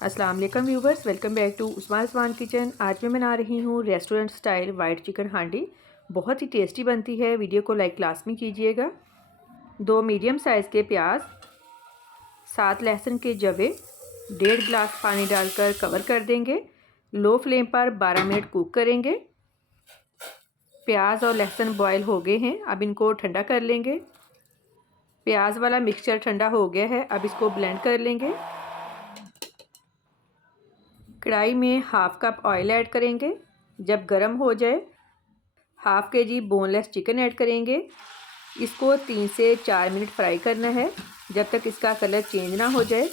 अस्सलाम वालेकुम viewers, welcome back to Usman kitchen. आज मैं बना रही हूँ रेस्टोरेंट स्टाइल वाइट चिकन हांडी। बहुत ही टेस्टी बनती है। वीडियो को लाइक लाजमी कीजिएगा। 2 मीडियम साइज़ के प्याज, 7 लहसुन के जवे, 1.5 गिलास पानी डालकर कवर कर देंगे। लो फ्लेम पर 12 मिनट कुक करेंगे। प्याज और लहसुन बॉयल हो गए हैं, अब इनको ठंडा कर लेंगे। प्याज वाला मिक्सचर ठंडा हो गया है, अब इसको ब्लेंड कर लेंगे। कढ़ाई में हाफ़ कप ऑयल ऐड करेंगे। जब गर्म हो जाए half kg boneless chicken add करेंगे। इसको 3 से 4 मिनट फ्राई करना है, जब तक इसका कलर चेंज ना हो जाए।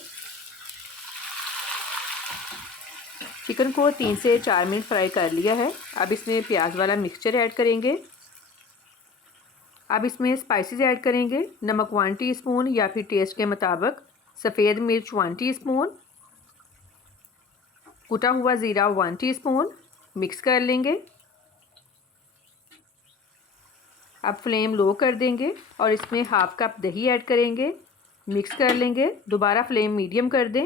चिकन को 3 से 4 मिनट फ्राई कर लिया है। अब इसमें प्याज वाला मिक्सचर ऐड करेंगे। अब इसमें स्पाइसेस ऐड करेंगे। नमक 1 टीस्पून या फिर टेस्ट के मुताबिक, सफ़ेद मिर्च 1 टीस्पून, कुटा हुआ ज़ीरा 1 टीस्पून। मिक्स कर लेंगे। अब फ्लेम लो कर देंगे और इसमें हाफ़ कप दही ऐड करेंगे। मिक्स कर लेंगे। दोबारा फ्लेम मीडियम कर दें।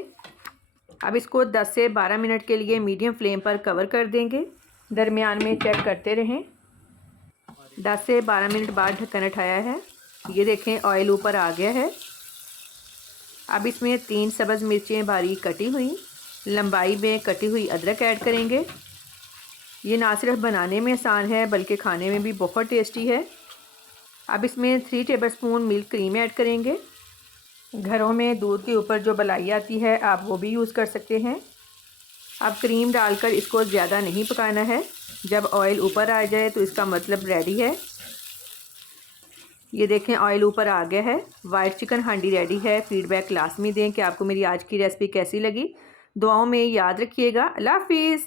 अब इसको 10 से 12 मिनट के लिए मीडियम फ्लेम पर कवर कर देंगे। दरमियान में चेक करते रहें। 10 से 12 मिनट बाद ढक्कन उठाया है। ये देखें, ऑयल ऊपर आ गया है। अब इसमें 3 सब्ज़ मिर्चें बारीक कटी हुई, लंबाई में कटी हुई अदरक ऐड करेंगे। ये ना सिर्फ बनाने में आसान है बल्कि खाने में भी बहुत टेस्टी है। अब इसमें 3 टेबलस्पून मिल्क क्रीम ऐड करेंगे। घरों में दूध के ऊपर जो मलाई आती है, आप वो भी यूज़ कर सकते हैं। अब क्रीम डालकर इसको ज़्यादा नहीं पकाना है। जब ऑयल ऊपर आ जाए तो इसका मतलब रेडी है। ये देखें, ऑयल ऊपर आ गया है। वाइट चिकन हांडी रेडी है। फीडबैक लाजमी दें कि आपको मेरी आज की रेसिपी कैसी लगी। दुआओं में याद रखिएगा। अल्लाह हाफिज़।